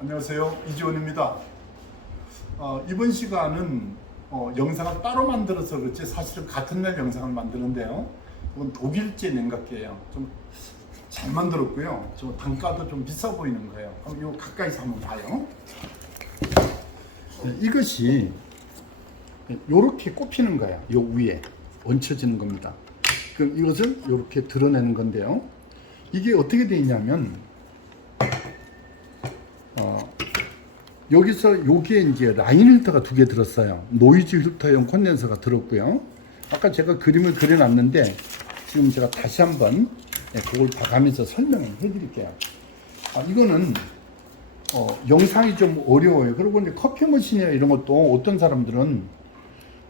안녕하세요. 이지원입니다. 이번 시간은 영상을 따로 만들어서 그렇지 사실은 같은 날 영상을 만드는데요. 이건 독일제 냉각기예요. 좀 잘 만들었고요. 저 단가도 좀 비싸 보이는 거예요. 그럼 이거 가까이서 한번 봐요. 이것이 이렇게 꼽히는 거예요. 요 위에 얹혀지는 겁니다. 그럼 이것을 이렇게 드러내는 건데요. 이게 어떻게 되어 있냐면 여기서 여기에 이제 라인 필터가 두 개 들었어요. 노이즈 필터용 콘덴서가 들었고요. 아까 제가 그림을 그려놨는데 지금 제가 다시 한번 그걸 봐가면서 설명해 드릴게요. 이거는 영상이 좀 어려워요. 그리고 이제 커피 머신이나 이런 것도 어떤 사람들은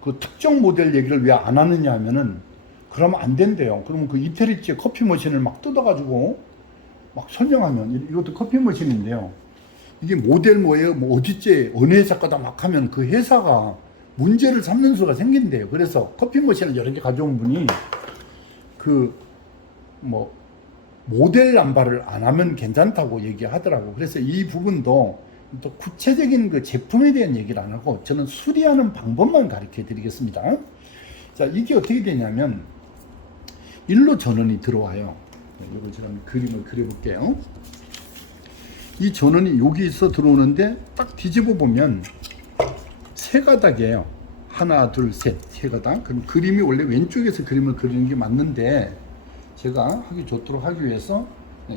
그 특정 모델 얘기를 왜 안 하느냐 하면은 그러면 안 된대요. 그러면 그 이태리제 커피 머신을 막 뜯어가지고 막 설명하면 이것도 커피 머신인데요. 이게 모델 뭐예요? 뭐 어디째 어느 회사 거다 막 하면 그 회사가 문제를 삼는 수가 생긴대요. 그래서 커피 머신을 여러 개 가져온 분이 그 뭐 모델 남발을 안 하면 괜찮다고 얘기하더라고. 그래서 이 부분도 또 구체적인 그 제품에 대한 얘기를 안 하고 저는 수리하는 방법만 가르쳐 드리겠습니다. 자, 이게 어떻게 되냐면 일로 전원이 들어와요. 이걸 제가 그림을 그려볼게요. 이 전원이 여기서 들어오는데 딱 뒤집어 보면 세 가닥이에요. 하나, 둘, 셋, 세 가닥. 그럼 그림이 원래 왼쪽에서 그림을 그리는 게 맞는데 제가 하기 좋도록 하기 위해서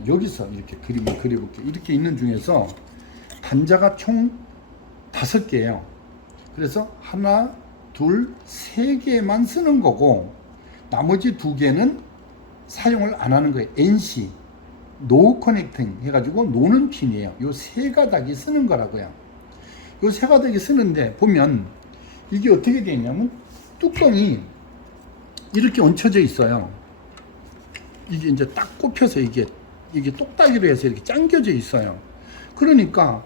여기서 이렇게 그림을 그려볼게요. 이렇게 있는 중에서 단자가 총 5개예요. 그래서 하나, 둘, 세 개만 쓰는 거고 나머지 2개는 사용을 안 하는 거예요. NC 노 커넥팅 해가지고 노는 핀이에요. 요 세 가닥이 쓰는 거라고요. 요 세 가닥이 쓰는데 보면 이게 어떻게 되어 있냐면 뚜껑이 이렇게 얹혀져 있어요. 이게 이제 딱 꼽혀서 이게 똑딱이로 해서 이렇게 당겨져 있어요. 그러니까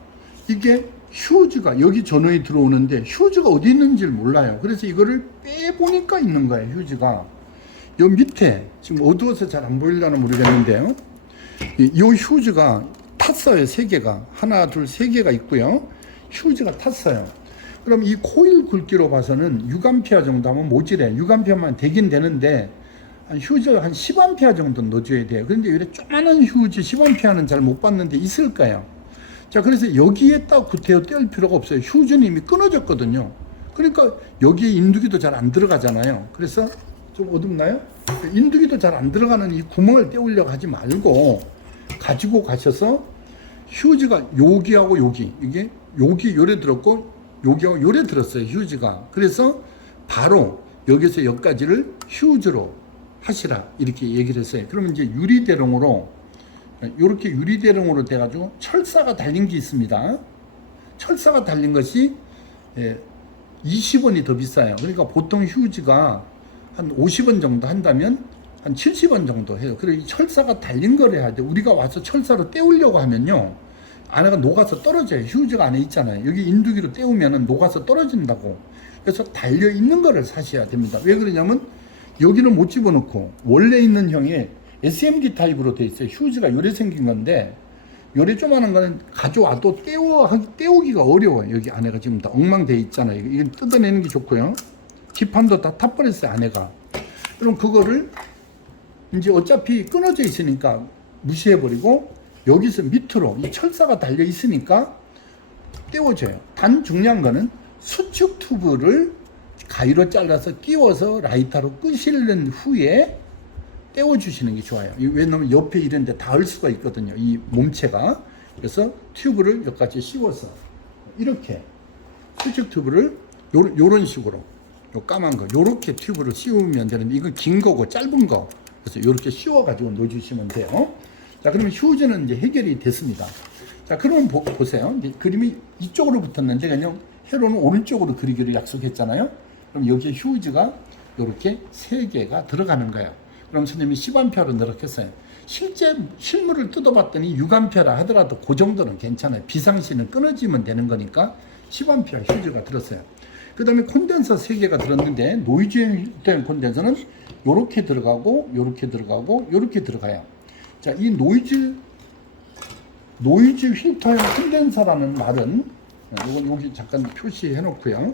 이게 휴즈가 여기 전원이 들어오는데 휴즈가 어디 있는지를 몰라요. 그래서 이거를 빼보니까 있는 거예요. 휴즈가 요 밑에 지금 어두워서 잘 안 보이려나 모르겠는데요. 이 휴즈가 탔어요. 3개가 하나 둘 3개가 있고요. 휴즈가 탔어요. 그럼 이 코일 굵기로 봐서는 6A 정도 하면 모질해. 6A만 되긴 되는데 휴즈 한 10A 정도 넣어줘야 돼요. 그런데 이래 조그마한 휴즈 10A는 잘 못 봤는데 있을까요? 자, 그래서 여기에 딱 구태여 뗄 필요가 없어요. 휴즈는 이미 끊어졌거든요. 그러니까 여기에 인두기도 잘 안 들어가잖아요. 그래서 좀 어둡나요? 인두기도 잘 안 들어가는 이 구멍을 떼우려고 하지 말고 가지고 가셔서 휴즈가 여기하고 여기 이게 여기 요래 들었고 여기하고 요래 들었어요. 휴즈가. 그래서 바로 여기서 여기까지를 휴즈로 하시라 이렇게 얘기를 했어요. 그러면 이제 유리대롱으로 이렇게 유리대롱으로 돼가지고 철사가 달린 게 있습니다. 철사가 달린 것이 20원이 더 비싸요. 그러니까 보통 휴즈가 한 50원 정도 한다면 한 70원 정도 해요. 그리고 이 철사가 달린 거를 해야 돼. 우리가 와서 철사로 떼우려고 하면요. 안에가 녹아서 떨어져요. 휴즈가 안에 있잖아요. 여기 인두기로 떼우면은 녹아서 떨어진다고. 그래서 달려 있는 거를 사셔야 됩니다. 왜 그러냐면 여기는 못 집어넣고 원래 있는 형의 SMD 타입으로 돼 있어요. 휴즈가 요래 생긴 건데 요래 조그마한 거는 가져와도 떼우기가 어려워요. 여기 안에가 지금 다 엉망돼 있잖아요. 이건 뜯어내는 게 좋고요. 기판도 다 타버렸어요. 안에가. 그럼 그거를 이제 어차피 끊어져 있으니까 무시해버리고 여기서 밑으로 이 철사가 달려 있으니까 떼워져요. 단 중요한 거는 수축 튜브를 가위로 잘라서 끼워서 라이터로 끄시는 후에 떼워주시는 게 좋아요. 왜냐면 옆에 이런 데 닿을 수가 있거든요. 이 몸체가. 그래서 튜브를 여기까지 씌워서 이렇게 수축 튜브를 요런 식으로 요 까만 거 요렇게 튜브를 씌우면 되는데 이건 긴 거고 짧은 거 그래서 요렇게 씌워 가지고 넣어주시면 돼요. 자, 그러면 휴즈는 이제 해결이 됐습니다. 자, 그러면 보세요. 이제 그림이 이쪽으로 붙었는데 그냥 회로는 오른쪽으로 그리기로 약속했잖아요. 그럼 여기에 휴즈가 이렇게 3개가 들어가는 거예요. 그럼 선생님이 10A로 넣었겠어요. 실제 실물을 뜯어봤더니 6A라 하더라도 그 정도는 괜찮아요. 비상시는 끊어지면 되는 거니까 10A 휴즈가 들었어요. 그 다음에 콘덴서 3개가 들었는데 노이즈 된 콘덴서는 요렇게 들어가고 요렇게 들어가고 요렇게 들어가요. 자, 이 노이즈 노이즈 필터형 콘덴서라는 말은 이건 여기 잠깐 표시해 놓고요.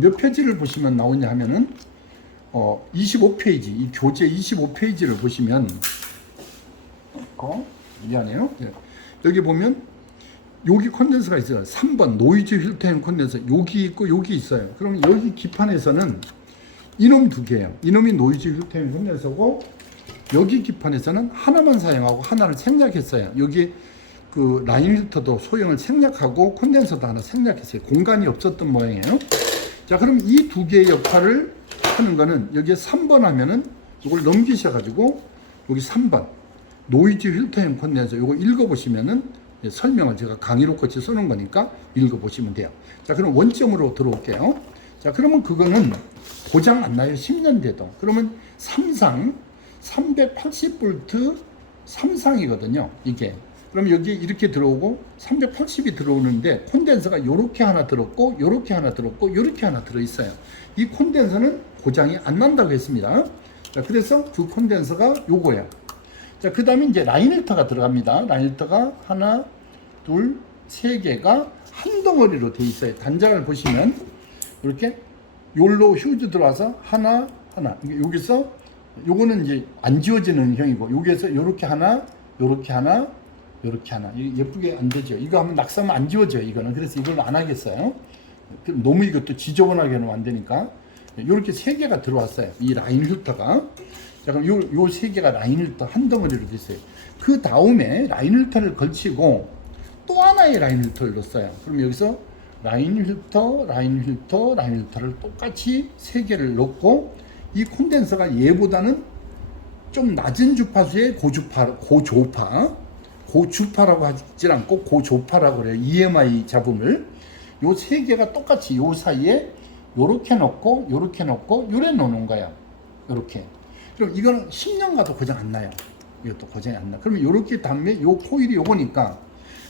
몇 페이지를 보시면 나오냐 하면은 25페이지, 이 교재 25페이지를 보시면 미안해요. 여기 보면 여기 콘덴서가 있어요. 3번 노이즈 필터형 콘덴서 여기 있고 여기 있어요. 그럼 여기 기판에서는 이놈 두 개예요. 이놈이 노이즈 필터형 콘덴서고 여기 기판에서는 하나만 사용하고 하나를 생략했어요. 여기 그 라인 필터도 소형을 생략하고 콘덴서도 하나 생략했어요. 공간이 없었던 모양이에요. 자, 그럼 이 두 개의 역할을 하는 거는 여기에 3번 하면은 이걸 넘기셔가지고 여기 3번 노이즈 필터형 콘덴서 이거 읽어보시면은 설명을 제가 강의로 같이 써놓은 거니까 읽어보시면 돼요. 자, 그럼 원점으로 들어올게요. 자, 그러면 그거는 고장 안 나요. 10년 돼도. 그러면 3상 380V 3상이거든요. 이게. 그럼 여기 이렇게 들어오고 380이 들어오는데 콘덴서가 요렇게 하나 들었고 요렇게 하나 들었고 요렇게 하나 들어있어요. 이 콘덴서는 고장이 안 난다고 했습니다. 자, 그래서 그 콘덴서가 요거예요. 자, 그 다음에 이제 라인 필터가 들어갑니다. 라인 필터가 하나, 둘, 세 개가 한 덩어리로 돼 있어요. 단장을 보시면 이렇게 요로 휴즈 들어와서 하나, 여기서 요거는 이제 안 지워지는 형이고 여기에서 요렇게 하나, 요렇게 하나, 요렇게 하나. 예쁘게 안 되죠. 이거 하면 낙서하면 안 지워져요. 이거는. 그래서 이걸 안 하겠어요. 너무 이것도 지저분하게 하면 안 되니까. 요렇게 세 개가 들어왔어요. 이 라인 필터가. 자, 그럼 요 세 개가 라인 필터 한 덩어리로 됐어요. 그 다음에 라인 필터를 걸치고 또 하나의 라인 필터를 넣었어요. 그럼 여기서 라인 필터, 라인 필터, 라인 필터를 똑같이 세 개를 넣고 이 콘덴서가 얘보다는 좀 낮은 주파수의 고주파라고 하지 않고 고조파라고 그래요. EMI 잡음을 요 세 개가 똑같이 요 사이에 요렇게 넣고 요렇게 넣고 요래 놓는 거예요. 요렇게. 그럼 이거는 10년 가도 고장 안 나요. 이것도 고장이 안 나. 그러면 요렇게 다음에 요 코일이 요거니까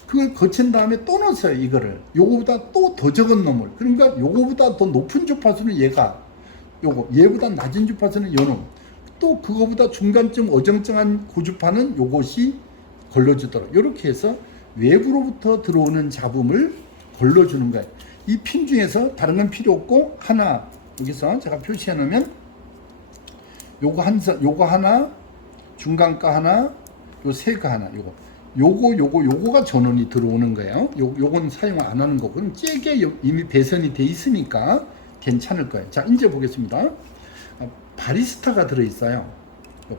그걸 거친 다음에 또 넣었어요. 이거를 요거보다 또 더 적은 놈을. 그러니까 요거보다 더 높은 주파수는 얘가 요거, 얘보다 낮은 주파수는 요놈, 또 그거보다 중간쯤 어정쩡한 고주파는 요것이 걸러주도록 이렇게 해서 외부로부터 들어오는 잡음을 걸러주는 거예요. 이 핀 중에서 다른 건 필요 없고 하나 여기서 제가 표시해 놓으면 요거 하나, 중간가 하나, 요 세가 하나, 요거가 전원이 들어오는 거예요. 요건 사용을 안 하는 거고, 그럼 잭에 이미 배선이 돼 있으니까 괜찮을 거예요. 자, 이제 보겠습니다. 바리스타가 들어있어요.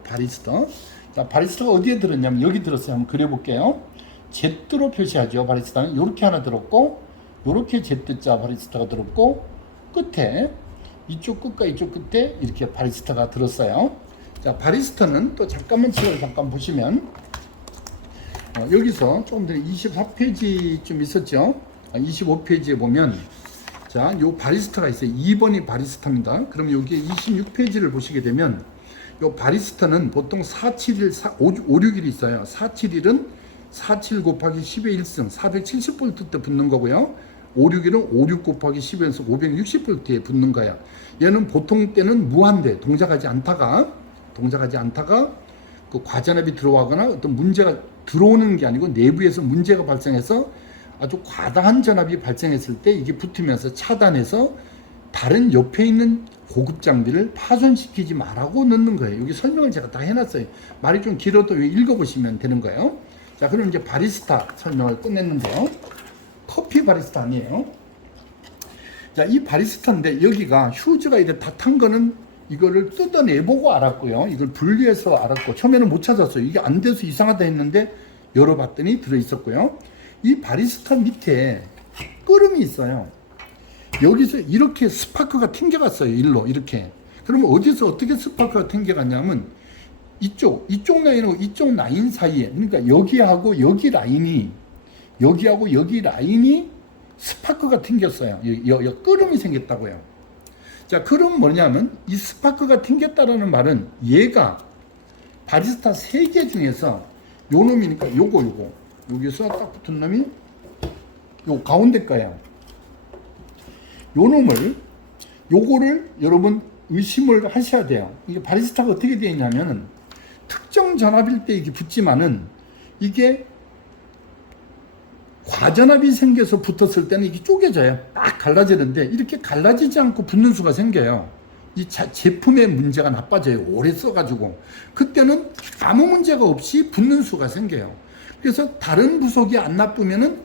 바리스타. 자, 바리스타가 어디에 들었냐면 여기 들었어요. 한번 그려볼게요. Z로 표시하죠. 바리스타는 요렇게 하나 들었고, 요렇게 Z자 바리스타가 들었고, 끝에 이쪽 끝과 이쪽 끝에 이렇게 바리스타가 들었어요. 자, 바리스타는 또 잠깐만 지금 잠깐 보시면 여기서 조금 전에 24페이지쯤 있었죠. 25페이지에 보면 자, 요 바리스타가 있어요. 2번이 바리스타입니다. 그럼 여기 26페이지를 보시게 되면 요 바리스타는 보통 471, 56일이 있어요. 471은 47 곱하기 10의 1승 470V 때 붙는 거고요. 561은 56 곱하기 10의 1승 560V에 붙는 거야. 얘는 보통 때는 무한대 동작하지 않다가 그 과전압이 들어가거나 어떤 문제가 들어오는 게 아니고 내부에서 문제가 발생해서 아주 과다한 전압이 발생했을 때 이게 붙으면서 차단해서 다른 옆에 있는 고급 장비를 파손시키지 말라고 넣는 거예요. 여기 설명을 제가 다 해놨어요. 말이 좀 길어도 읽어보시면 되는 거예요. 자, 그럼 이제 바리스타 설명을 끝냈는데요. 커피 바리스타 아니에요. 자, 이 바리스타인데 여기가 휴즈가 이제 다 탄 거는 이거를 뜯어내보고 알았고요. 이걸 분리해서 알았고 처음에는 못 찾았어요. 이게 안 돼서 이상하다 했는데 열어봤더니 들어있었고요. 이 바리스타 밑에 끓음이 있어요. 여기서 이렇게 스파크가 튕겨갔어요. 일로 이렇게. 그러면 어디서 어떻게 스파크가 튕겨갔냐면 이쪽 라인하고 이쪽 라인 사이에, 그러니까 여기하고 여기 라인이 스파크가 튕겼어요. 여기 끓음이 생겼다고요. 자, 그럼 뭐냐면 이 스파크가 튕겼다라는 말은 얘가 바리스타 3개 중에서 요 놈이니까 요거 여기서 딱 붙은 놈이 요 가운데 거예요. 요거를 여러분 의심을 하셔야 돼요. 이게 바리스타가 어떻게 되어 있냐면은 특정 전압일 때 이게 붙지만은 이게 과전압이 생겨서 붙었을 때는 이게 쪼개져요. 딱 갈라지는데 이렇게 갈라지지 않고 붙는 수가 생겨요. 이 제품의 문제가 나빠져요. 오래 써가지고. 그때는 아무 문제가 없이 붙는 수가 생겨요. 그래서 다른 부속이 안 나쁘면은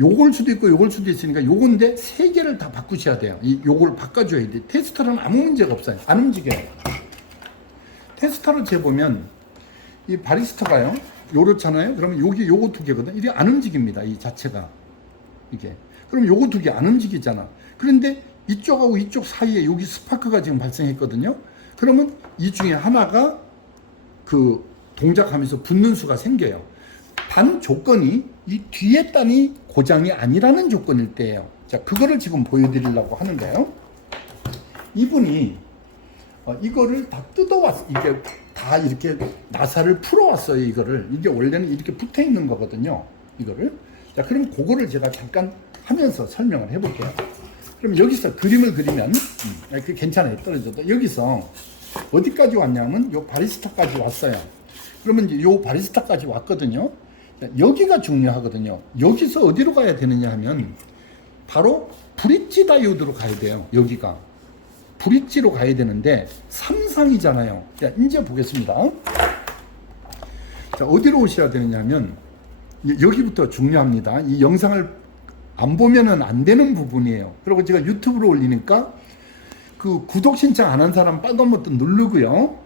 요걸 수도 있고 요걸 수도 있으니까 요건데 세 개를 다 바꾸셔야 돼요. 요걸 바꿔줘야 돼. 테스터는 아무 문제가 없어요. 안 움직여요. 테스터로 재보면 이 바리스타가요. 요렇잖아요. 그러면 요거 두 개거든. 이게 안 움직입니다. 이 자체가. 이게. 그럼 요거 두 개 안 움직이잖아. 그런데 이쪽하고 이쪽 사이에 여기 스파크가 지금 발생했거든요. 그러면 이 중에 하나가 그 동작하면서 붙는 수가 생겨요. 단 조건이 이 뒤에 단이 고장이 아니라는 조건일 때예요. 자, 그거를 지금 보여드리려고 하는데요. 이분이 이거를 다 뜯어왔어. 이게 다 이렇게 나사를 풀어왔어요. 이게 원래는 이렇게 붙어 있는 거거든요. 이거를. 자, 그럼 그거를 제가 잠깐 하면서 설명을 해볼게요. 그럼 여기서 그림을 그리면 그 괜찮아요. 떨어져도 여기서 어디까지 왔냐면 요 바리스타까지 왔어요. 그러면 이제 요 바리스타까지 왔거든요. 여기가 중요하거든요. 여기서 어디로 가야 되느냐 하면 바로 브릿지 다이오드로 가야 돼요. 여기가 브릿지로 가야 되는데 3상이잖아요. 자, 이제 보겠습니다. 자, 어디로 오셔야 되느냐 하면 여기부터 중요합니다. 이 영상을 안 보면은 안 되는 부분이에요. 그리고 제가 유튜브로 올리니까 그 구독 신청 안 한 사람 빨간 버튼 누르고요.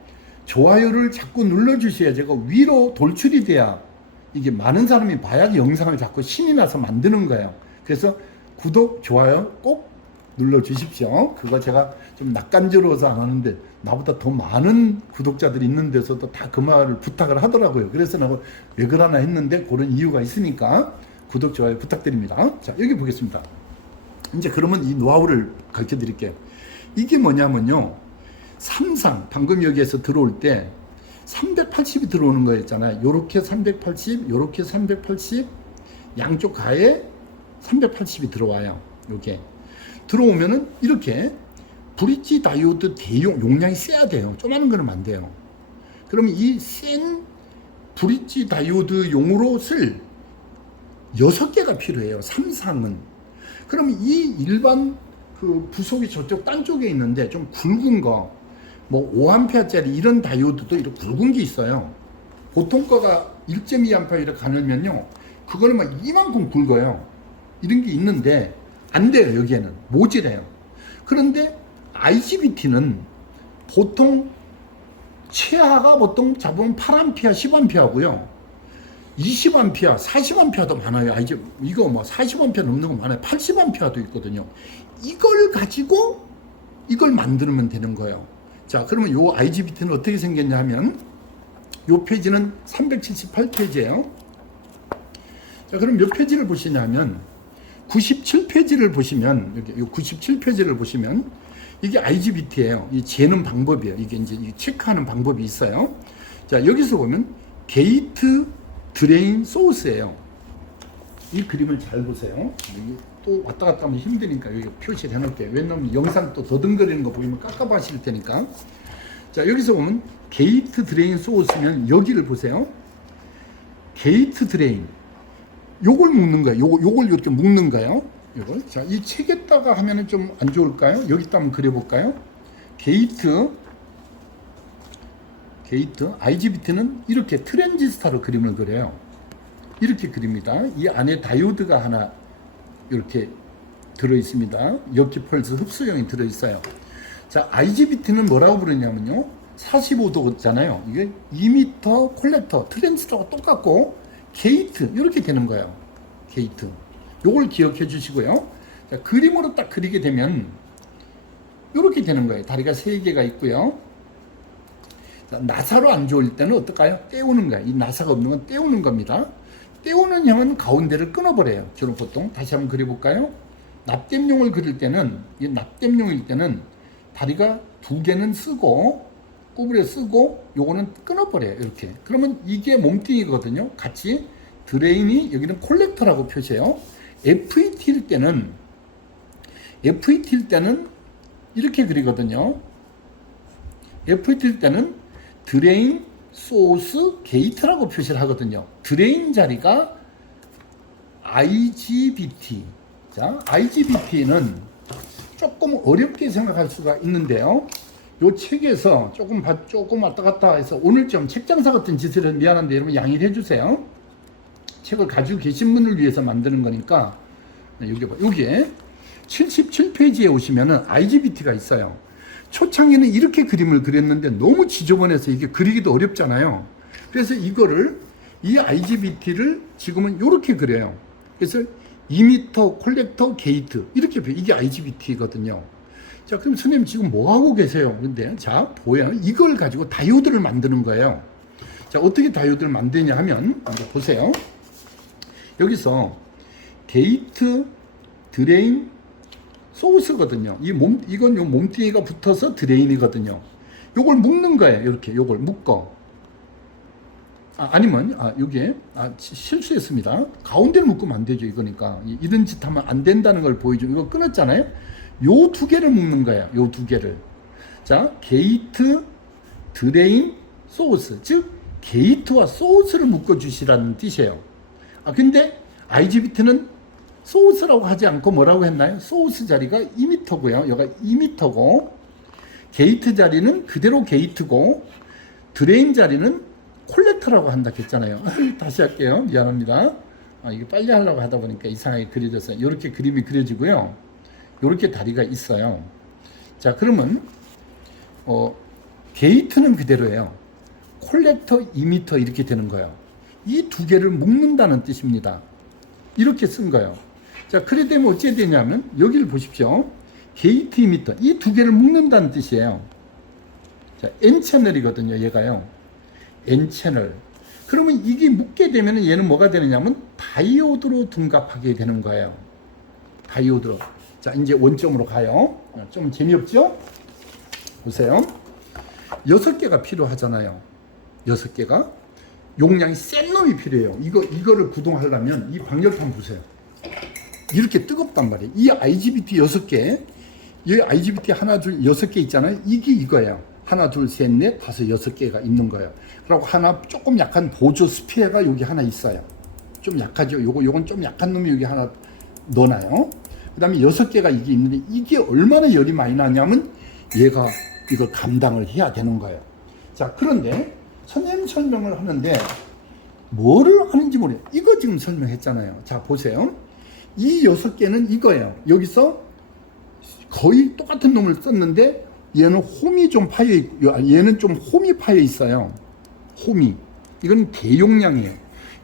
좋아요를 자꾸 눌러주셔야 제가 위로 돌출이 돼야 이게 많은 사람이 봐야 영상을 자꾸 신이 나서 만드는 거예요. 그래서 구독, 좋아요 꼭 눌러주십시오. 그거 제가 좀 낯간지러워서 안 하는데 나보다 더 많은 구독자들이 있는 데서도 다 그 말을 부탁을 하더라고요. 그래서 내가 왜 그러나 했는데 그런 이유가 있으니까 구독, 좋아요 부탁드립니다. 자, 여기 보겠습니다. 이제 그러면 이 노하우를 가르쳐 드릴게요. 이게 뭐냐면요. 3상, 방금 여기에서 들어올 때 380이 들어오는 거였잖아요. 요렇게 380, 요렇게 380, 양쪽 가에 380이 들어와요. 요게. 들어오면은 이렇게 브릿지 다이오드 대용, 용량이 세야 돼요. 조그마한 거는 안 돼요. 그러면 이 센 브릿지 다이오드 용으로 쓸 6개가 필요해요. 3상은. 그러면 이 일반 그 부속이 저쪽 딴 쪽에 있는데 좀 굵은 거, 뭐 5A짜리 이런 다이오드도 이렇게 굵은 게 있어요. 보통 거가 1.2A 이렇게 가늘면요. 그거는 막 이만큼 굵어요. 이런 게 있는데 안 돼요. 여기에는. 모질해요. 그런데 IGBT는 보통 최하가 보통 잡으면 8A, 10A고요. 20A, 40A도 많아요. 이거 뭐 40A 넘는 거 많아요. 80A도 있거든요. 이걸 가지고 이걸 만들면 되는 거예요. 자, 그러면 요 IGBT는 어떻게 생겼냐 하면 요 페이지는 378페이지예요. 자, 그럼 몇 페이지를 보시냐면 97페이지를 보시면 여기 요 97페이지를 보시면 이게 IGBT예요. 이 재는 방법이에요. 이게 이제 체크하는 방법이 있어요. 자, 여기서 보면 게이트 드레인 소스예요. 이 그림을 잘 보세요. 또 왔다 갔다 하면 힘드니까 여기 표시를 해놓을게요. 왜냐면 영상 또 더듬거리는 거 보이면 깝깝하실 테니까. 자, 여기서 보면 게이트 드레인 소스면 여기를 보세요. 게이트 드레인. 요걸 묶는 거예요. 요걸 이렇게 묶는 거예요. 요걸. 자, 이 책에다가 하면은 좀 안 좋을까요? 여기다 한번 그려볼까요? 게이트 IGBT는 이렇게 트랜지스타로 그림을 그려요. 이렇게 그립니다. 이 안에 다이오드가 하나 이렇게 들어 있습니다. 역기 펄스 흡수형이 들어 있어요. 자, IGBT는 뭐라고 부르냐면요. 45도잖아요. 이게 2m 콜렉터, 트랜지스터가 똑같고 게이트 이렇게 되는 거예요. 게이트. 요걸 기억해 주시고요. 자, 그림으로 딱 그리게 되면 이렇게 되는 거예요. 다리가 3개가 있고요. 나사로 안 좋을 때는 어떨까요? 떼우는 거예요. 이 나사가 없는 건 떼우는 겁니다. 떼우는 형은 가운데를 끊어버려요. 주로 보통. 다시 한번 그려볼까요? 납땜용을 그릴 때는, 이 납땜용일 때는 다리가 2개는 쓰고, 구부려 쓰고, 요거는 끊어버려요. 이렇게. 그러면 이게 몸뚱이거든요. 같이 드레인이, 여기는 콜렉터라고 표시해요. FET일 때는 이렇게 그리거든요. FET일 때는 드레인, 소스, 게이트라고 표시를 하거든요. 드레인 자리가 IGBT. 자, IGBT는 조금 어렵게 생각할 수가 있는데요. 요 책에서 조금 왔다 갔다 해서 오늘 좀 책장사 같은 짓을 해서 미안한데 여러분 양해를 해주세요. 책을 가지고 계신 분을 위해서 만드는 거니까 여기에 77페이지에 오시면은 IGBT가 있어요. 초창기는 이렇게 그림을 그렸는데 너무 지저분해서 이게 그리기도 어렵잖아요. 그래서 이 IGBT를 지금은 이렇게 그려요. 그래서 이미터, 콜렉터, 게이트 이렇게 이게 IGBT거든요. 자, 그럼 선생님 지금 뭐 하고 계세요? 근데 자, 보여요. 이걸 가지고 다이오드를 만드는 거예요. 자, 어떻게 다이오드를 만드냐 하면 보세요. 여기서 게이트, 드레인, 소스거든요. 이건 요 몸뚱이가 붙어서 드레인이거든요. 요걸 묶는 거예요. 이렇게 요걸 묶어. 여기에 실수했습니다. 가운데를 묶으면 안 되죠. 이거니까 이런 짓 하면 안 된다는 걸 보여줘. 이거 끊었잖아요. 요 두 개를 묶는 거예요. 요 두 개를. 자, 게이트, 드레인, 소스. 즉 게이트와 소스를 묶어 주시라는 뜻이에요. 근데 IGBT는 소스라고 하지 않고 뭐라고 했나요? 소스 자리가 2m고요. 여기가 2m고 게이트 자리는 그대로 게이트고 드레인 자리는 콜렉터라고 한다 했잖아요. 다시 할게요. 미안합니다. 이게 빨리 하려고 하다 보니까 이상하게 그려졌어요. 이렇게 그림이 그려지고요. 이렇게 다리가 있어요. 자, 그러면 게이트는 그대로예요. 콜렉터 2m 이렇게 되는 거예요. 이 두 개를 묶는다는 뜻입니다. 이렇게 쓴 거예요. 자, 그래 되면 어찌 되냐면 여기를 보십시오. 게이트 2m 이 두 개를 묶는다는 뜻이에요. 자, N채널이거든요. 얘가요. N채널. 그러면 이게 묶게 되면 얘는 뭐가 되느냐면 다이오드로 둔갑하게 되는 거예요. 다이오드로. 자, 이제 원점으로 가요. 좀 재미없죠? 보세요. 6개가 필요하잖아요. 6개가. 용량이 센 놈이 필요해요. 이거를 구동하려면 이 방열판 보세요. 이렇게 뜨겁단 말이에요. 이 IGBT 6개, 이 IGBT 하나, 둘, 6개 있잖아요. 이게 이거예요. 하나, 둘, 셋, 넷, 다섯, 6개가 있는 거예요. 그리고 하나 조금 약한 보조 스피어가 여기 하나 있어요. 좀 약하죠. 요건 좀 약한 놈이 여기 하나 넣어놔요. 그 다음에 6개가 이게 있는데 이게 얼마나 열이 많이 나냐면 얘가 이걸 감당을 해야 되는 거예요. 자, 그런데 선생님 설명을 하는데 뭐를 하는지 모르겠어요. 이거 지금 설명했잖아요. 자, 보세요. 이 6개는 이거예요. 여기서 거의 똑같은 놈을 썼는데 얘는 홈이 좀 파여 있고 얘는 좀 홈이 파여 있어요. 홈이. 이건 대용량이에요.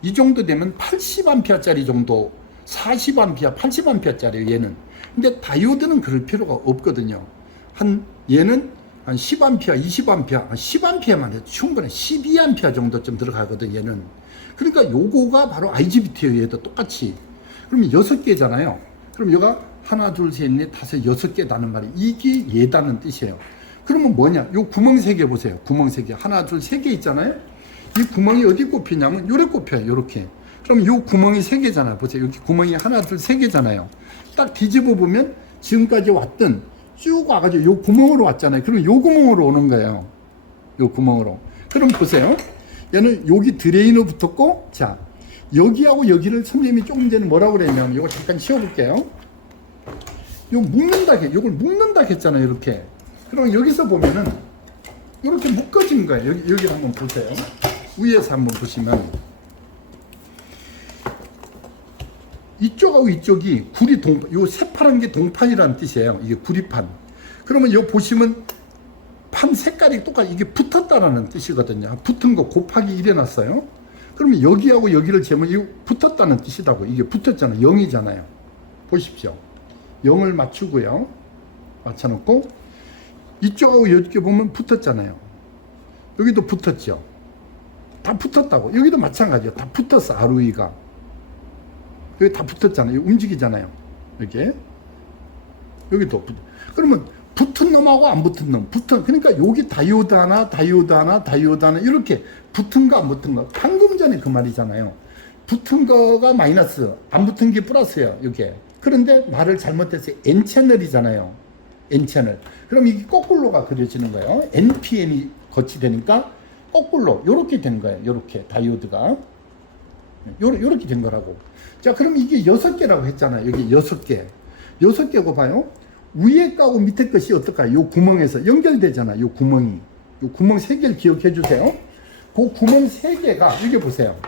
이 정도 되면 80A짜리 정도 40A, 80A짜리예요, 얘는. 근데 다이오드는 그럴 필요가 없거든요. 얘는 한 10A, 20A, 10A만 해도 충분해. 12A 정도쯤 들어가거든, 얘는. 그러니까 요거가 바로 IGBT예요, 얘도 똑같이. 그러면 6개잖아요. 그럼 얘가 하나, 둘, 셋, 넷, 다섯, 6개다는 말이 이게 얘다는 뜻이에요. 그러면 뭐냐? 요 구멍 3개 보세요. 구멍 3개. 하나, 둘, 3개 있잖아요. 이 구멍이 어디 꼽히냐면 요래 꼽혀요. 요렇게. 그럼 요 구멍이 3개잖아요. 보세요. 여기 구멍이 하나, 둘, 3개잖아요. 딱 뒤집어 보면 지금까지 왔던 쭉 와가지고 요 구멍으로 왔잖아요. 그럼 요 구멍으로 오는 거예요. 요 구멍으로. 그럼 보세요. 얘는 여기 드레인으로 붙었고, 자, 여기하고 여기를 선생님이 조금 전에 뭐라고 그랬냐면, 요거 잠깐 치워볼게요. 요걸 묶는다 했잖아요. 이렇게. 그럼 여기서 보면은, 이렇게 묶어진 거예요. 여기 한번 보세요. 위에서 한번 보시면, 이쪽하고 이쪽이 요 새파란 게 동판이라는 뜻이에요. 이게 구리판. 그러면 여기 보시면 판 색깔이 똑같이 이게 붙었다라는 뜻이거든요. 붙은 거 곱하기 1 해놨어요. 그러면 여기하고 여기를 재면 이거 붙었다는 뜻이라고. 이게 붙었잖아요. 0이잖아요. 보십시오. 0을 맞추고요. 맞춰놓고 이쪽하고 이렇게 보면 붙었잖아요. 여기도 붙었죠. 다 붙었다고. 여기도 마찬가지예요. 다 붙었어. ROE가. 여기 다 붙었잖아요. 움직이잖아요. 이렇게. 여기도 그러면 붙은 놈하고 안 붙은 놈. 그러니까 여기 다이오드 하나, 다이오드 하나, 다이오드 하나 이렇게 붙은 거 안 붙은 거. 방금 전에 그 말이잖아요. 붙은 거가 마이너스, 안 붙은 게 플러스예요. 이게. 그런데 말을 잘못했어요. N채널이잖아요. N채널. 그럼 이게 거꾸로가 그려지는 거예요. NPN이 거치되니까 거꾸로 이렇게 되는 거예요. 이렇게 다이오드가. 요렇게 된 거라고. 자, 그럼 이게 6개라고 했잖아요. 여기 6개. 6개고 봐요. 위에 거하고 밑에 것이 어떨까요? 요 구멍에서 연결되잖아요. 요 구멍이. 요 구멍 3개를 기억해 주세요. 그 구멍 3개가, 여기 보세요.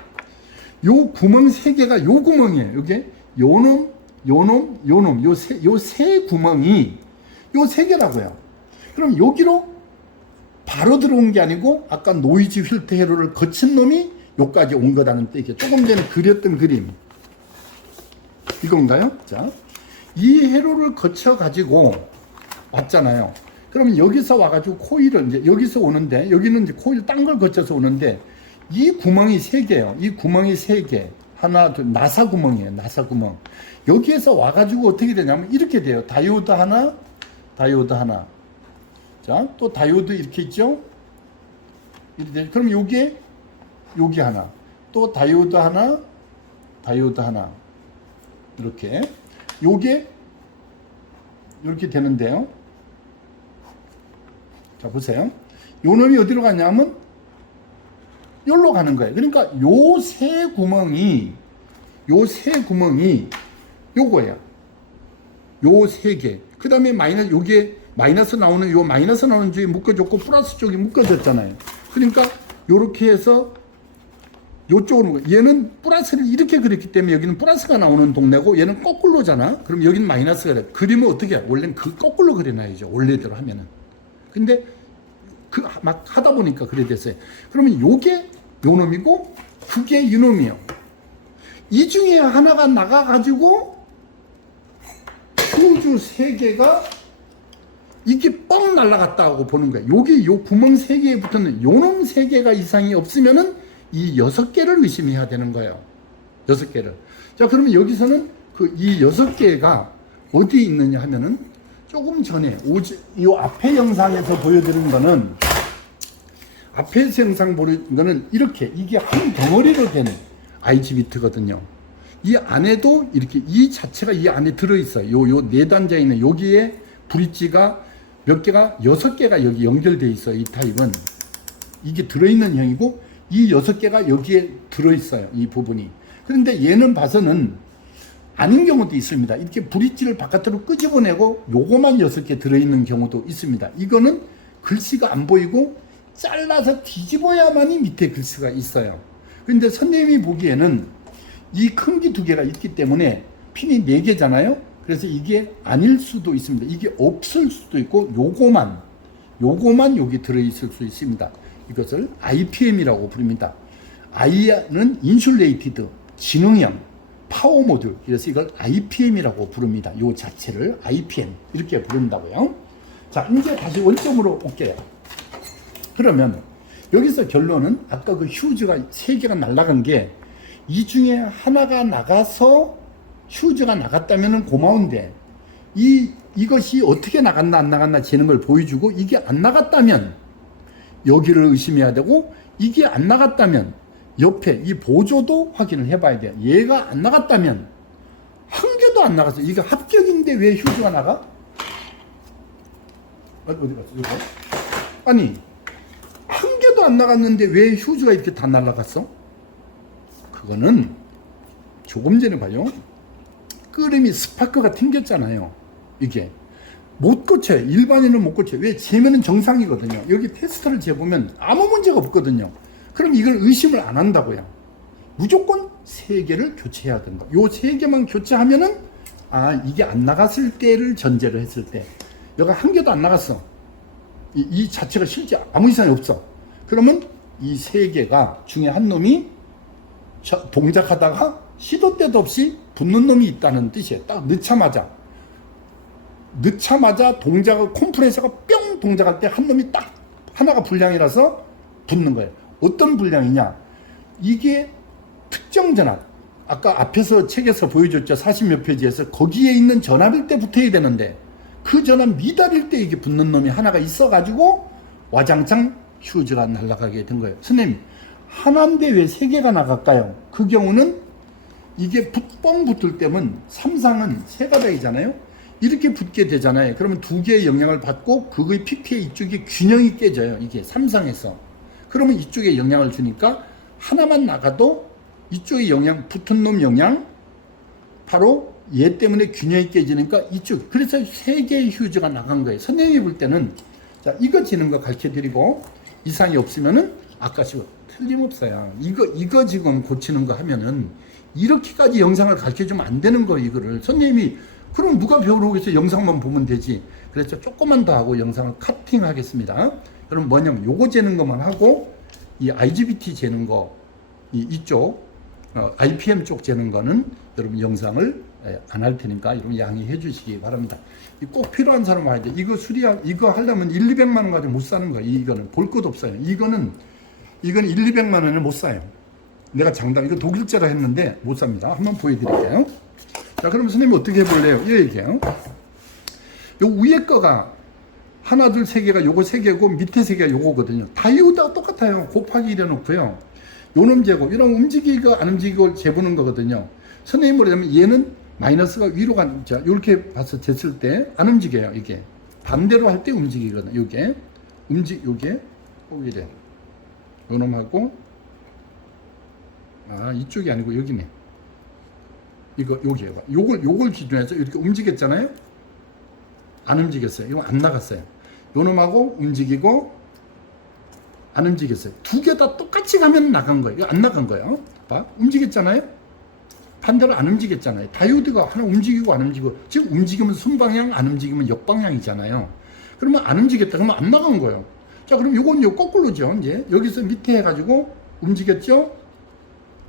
요 구멍 3개가 요 구멍이에요. 여기 요놈, 요놈, 요놈. 요 세 구멍이 요 3개라고요. 그럼 여기로 바로 들어온 게 아니고 아까 노이즈 필터 회로를 거친 놈이 요까지 온 거라는 뜻이에요. 조금 전에 그렸던 그림. 이건가요? 자, 이 회로를 거쳐 가지고 왔잖아요. 그러면 여기서 와가지고 코일을 이제 여기서 오는데, 여기는 이제 코일 딴 걸 거쳐서 오는데, 이 구멍이 3개예요. 이 구멍이 3개. 하나, 둘, 나사 구멍이에요. 나사 구멍. 여기에서 와가지고 어떻게 되냐면 이렇게 돼요. 다이오드 하나, 다이오드 하나. 자, 또 다이오드 이렇게 있죠? 이렇게. 그럼 요게 하나. 또 다이오드 하나, 다이오드 하나. 이렇게. 요게 이렇게 되는데요. 자, 보세요. 요 놈이 어디로 가냐면 여기로 가는 거예요. 그러니까 요 세 구멍이 요거예요. 요 3개. 그 다음에 요게 마이너스 나오는 요 마이너스 나오는 쪽에 묶어줬고 플러스 쪽이 묶어졌잖아요. 그러니까 요렇게 해서 요쪽으로, 얘는 플러스를 이렇게 그렸기 때문에 여기는 플러스가 나오는 동네고 얘는 거꾸로잖아. 그럼 여기는 마이너스가 돼. 그림은 어떻게 해? 원래는 그 거꾸로 그려놔야죠. 원래대로 하면은. 근데 막 하다 보니까 그래 됐어요. 그러면 요게 요 놈이고 그게 이 놈이요. 이 중에 하나가 나가가지고 휴즈 3개가 이게 뻥 날아갔다고 보는 거예요. 여기 요 구멍 3개에 붙었는 요 놈 3개가 이상이 없으면은 이 6개를 의심해야 되는 거예요. 6개를. 자, 그러면 여기서는 이 6개가 어디에 있느냐 하면은 조금 전에 이 앞에 영상에서 보여드린 거는, 앞에서 영상 보여드린 거는 이렇게 이게 한 덩어리로 된 IGBT거든요. 이 안에도 이렇게 이 자체가 이 안에 들어있어요. 요 내단자 있는 여기에 브릿지가 몇 개가 6개가 여기 연결되어 있어요. 이 타입은 이게 들어있는 형이고 이 6개가 여기에 들어있어요. 이 부분이. 그런데 얘는 봐서는 아닌 경우도 있습니다. 이렇게 브릿지를 바깥으로 끄집어내고 요거만 6개 들어있는 경우도 있습니다. 이거는 글씨가 안 보이고 잘라서 뒤집어야만이 밑에 글씨가 있어요. 근데 선생님이 보기에는 이 큰 게 2개가 있기 때문에 핀이 4개잖아요. 그래서 이게 아닐 수도 있습니다. 이게 없을 수도 있고 요거만 여기 들어있을 수 있습니다. 이것을 IPM이라고 부릅니다. I는 인슐레이티드, 지능형, 파워 모듈. 그래서 이걸 IPM이라고 부릅니다. 요 자체를 IPM 이렇게 부른다고요. 자, 이제 다시 원점으로 올게요. 그러면 여기서 결론은 아까 그 휴즈가 3개가 날아간 게 이 중에 하나가 나가서 휴즈가 나갔다면 고마운데 이것이 어떻게 나갔나 안 나갔나 재는 걸 보여주고, 이게 안 나갔다면 여기를 의심해야 되고, 이게 안 나갔다면 옆에 이 보조도 확인을 해봐야 돼요. 얘가 안 나갔다면, 한 개도 안 나갔어요. 이게 합격인데 왜 휴즈가 나가? 어디 갔어? 이거? 아니, 한 개도 안 나갔는데 왜 휴즈가 이렇게 다 날아갔어? 그거는 조금 전에 봐요. 끓음이 스파크가 튕겼잖아요. 이게 못 고쳐요. 일반인은 못 고쳐요. 왜? 재면은 정상이거든요. 여기 테스트를 재보면 아무 문제가 없거든요. 그럼 이걸 의심을 안 한다고요. 무조건 3개를 교체해야 된다. 요 3개만 교체하면은, 이게 안 나갔을 때를 전제로 했을 때, 여기가 한 개도 안 나갔어. 이 자체가 실제 아무 이상이 없어. 그러면 이 3개가 중에 한 놈이 동작하다가 시도 때도 없이 붙는 놈이 있다는 뜻이에요. 딱 넣자마자 동작을, 컴프레서가 뿅 동작할 때 한 놈이 딱 하나가 불량이라서 붙는 거예요. 어떤 불량이냐? 이게 특정 전압, 아까 앞에서 책에서 보여줬죠. 40몇 페이지에서 거기에 있는 전압일 때 붙어야 되는데 그 전압 미달일 때 이게 붙는 놈이 하나가 있어가지고 와장창 휴즈가 날아가게 된 거예요. 선생님, 하나인데 왜 3개가 나갈까요? 그 경우는 이게 뻥 붙을 때면 삼상은 3가닥이잖아요. 이렇게 붙게 되잖아요. 그러면 2개의 영향을 받고 그거의 PPA 이쪽에 균형이 깨져요. 이게 삼상에서. 그러면 이쪽에 영향을 주니까 하나만 나가도 이쪽의 영양, 붙은 놈 영양, 바로 얘 때문에 균형이 깨지니까 이쪽. 그래서 3개의 휴즈가 나간 거예요. 선생님이 볼 때는 자, 이거 지는 거 가르쳐 드리고 이상이 없으면은 아까 지금 틀림없어요. 이거 지금 고치는 거 하면은 이렇게까지 영상을 가르쳐 주면 안 되는 거예요, 이거를. 선생님이 그럼 누가 배우러 오겠어요? 영상만 보면 되지. 그래서 조금만 더 하고 영상을 카팅하겠습니다. 그럼 뭐냐면 요거 재는 것만 하고 이 IGBT 재는 거 이쪽 IPM 쪽 재는 거는 여러분 영상을 안 할 테니까 여러분 양해해 주시기 바랍니다. 꼭 필요한 사람 와야 돼. 이거 이거 하려면 1, 200만 원 가지고 못 사는 거예요. 이거는 볼 것도 없어요. 이거는 1, 200만 원에 못 사요. 내가 장담, 이거 독일제라 했는데 못 삽니다. 한번 보여드릴게요. 자, 그럼 선생님 어떻게 해볼래요? 이 얘기예요. 요 위에 거가 하나, 둘, 세 개가 요거 3개고 밑에 3개가 요거거든요. 다이오드가 똑같아요. 곱하기 이래 놓고요. 요 놈 재고, 이런 움직이고 안 움직이고 재보는 거거든요. 선생님 뭐냐면 얘는 마이너스가 위로 가는, 자, 요렇게 봐서 쟀을 때 안 움직여요, 이게. 반대로 할 때 움직이거든요, 요게. 요게, 이래. 요 놈하고, 이쪽이 아니고 여기네. 요게요. 요걸 기준해서 이렇게 움직였잖아요? 안 움직였어요. 이거 안 나갔어요. 요 놈하고 움직이고, 안 움직였어요. 2개 다 똑같이 가면 나간 거예요. 이거 안 나간 거예요. 봐. 움직였잖아요? 반대로 안 움직였잖아요. 다이오드가 하나 움직이고 안 움직이고, 지금 움직이면 순방향, 안 움직이면 역방향이잖아요. 그러면 안 움직였다. 그러면 안 나간 거예요. 자, 그럼 요건 요 거꾸로죠. 이제 여기서 밑에 해가지고 움직였죠?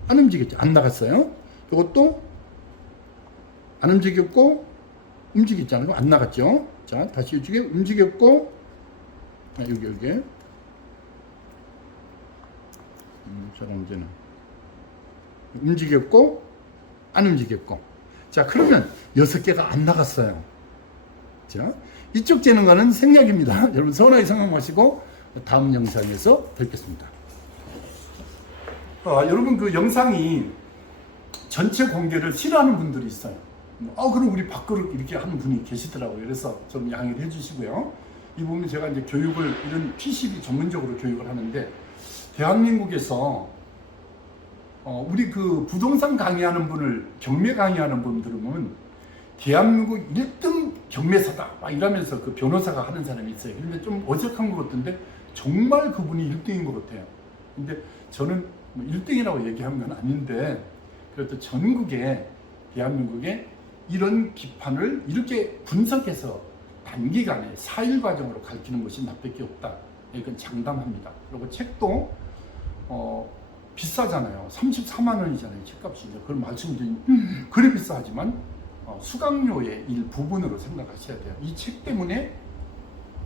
안 움직였죠. 안 나갔어요. 요것도 안 움직였고, 움직였잖아요. 그럼 안 나갔죠. 자, 다시 이쪽에 움직였고, 여기. 저런 이제는 움직였고, 안 움직였고. 자, 그러면 6개가 안 나갔어요. 자, 이쪽 재는 거는 생략입니다. 여러분 서운하게 생각하시고 다음 영상에서 뵙겠습니다. 여러분 그 영상이 전체 공개를 싫어하는 분들이 있어요. 그럼 우리 밖으로 이렇게 하는 분이 계시더라고요. 그래서 좀 양해를 해주시고요. 이 부분 제가 이제 교육을 이런 PCB 전문적으로 교육을 하는데 대한민국에서 우리 그 부동산 강의하는 분을 경매 강의하는 분들을 보면 대한민국 1등 경매사다 막 이러면서 그 변호사가 하는 사람이 있어요. 근데 좀 어색한 것 같은데 정말 그분이 1등인 것 같아요. 근데 저는 뭐 1등이라고 얘기한 건 아닌데 그래도 전국에 대한민국에 이런 기판을 이렇게 분석해서 단기간에 4일 과정으로 가르치는 것이 나밖에 없다. 이건 장담합니다. 그리고 책도 비싸잖아요. 34만 원이잖아요. 책값이. 그걸 말씀드린 그래 비싸지만 수강료의 일부분으로 생각하셔야 돼요. 이 책 때문에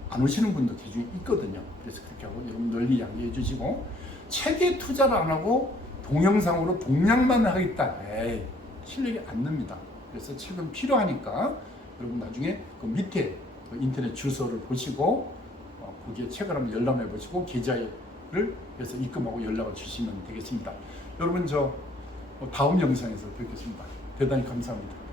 안 오시는 분도 계중에 있거든요. 그래서 그렇게 하고 여러분 널리 양해해 주시고 책에 투자를 안 하고 동영상으로 동양만 하겠다. 실력이 안 납니다. 그래서 책은 필요하니까 여러분 나중에 그 밑에 그 인터넷 주소를 보시고 거기에 책을 한번 열람해 보시고 계좌를 해서 입금하고 연락을 주시면 되겠습니다. 여러분 다음 영상에서 뵙겠습니다. 대단히 감사합니다.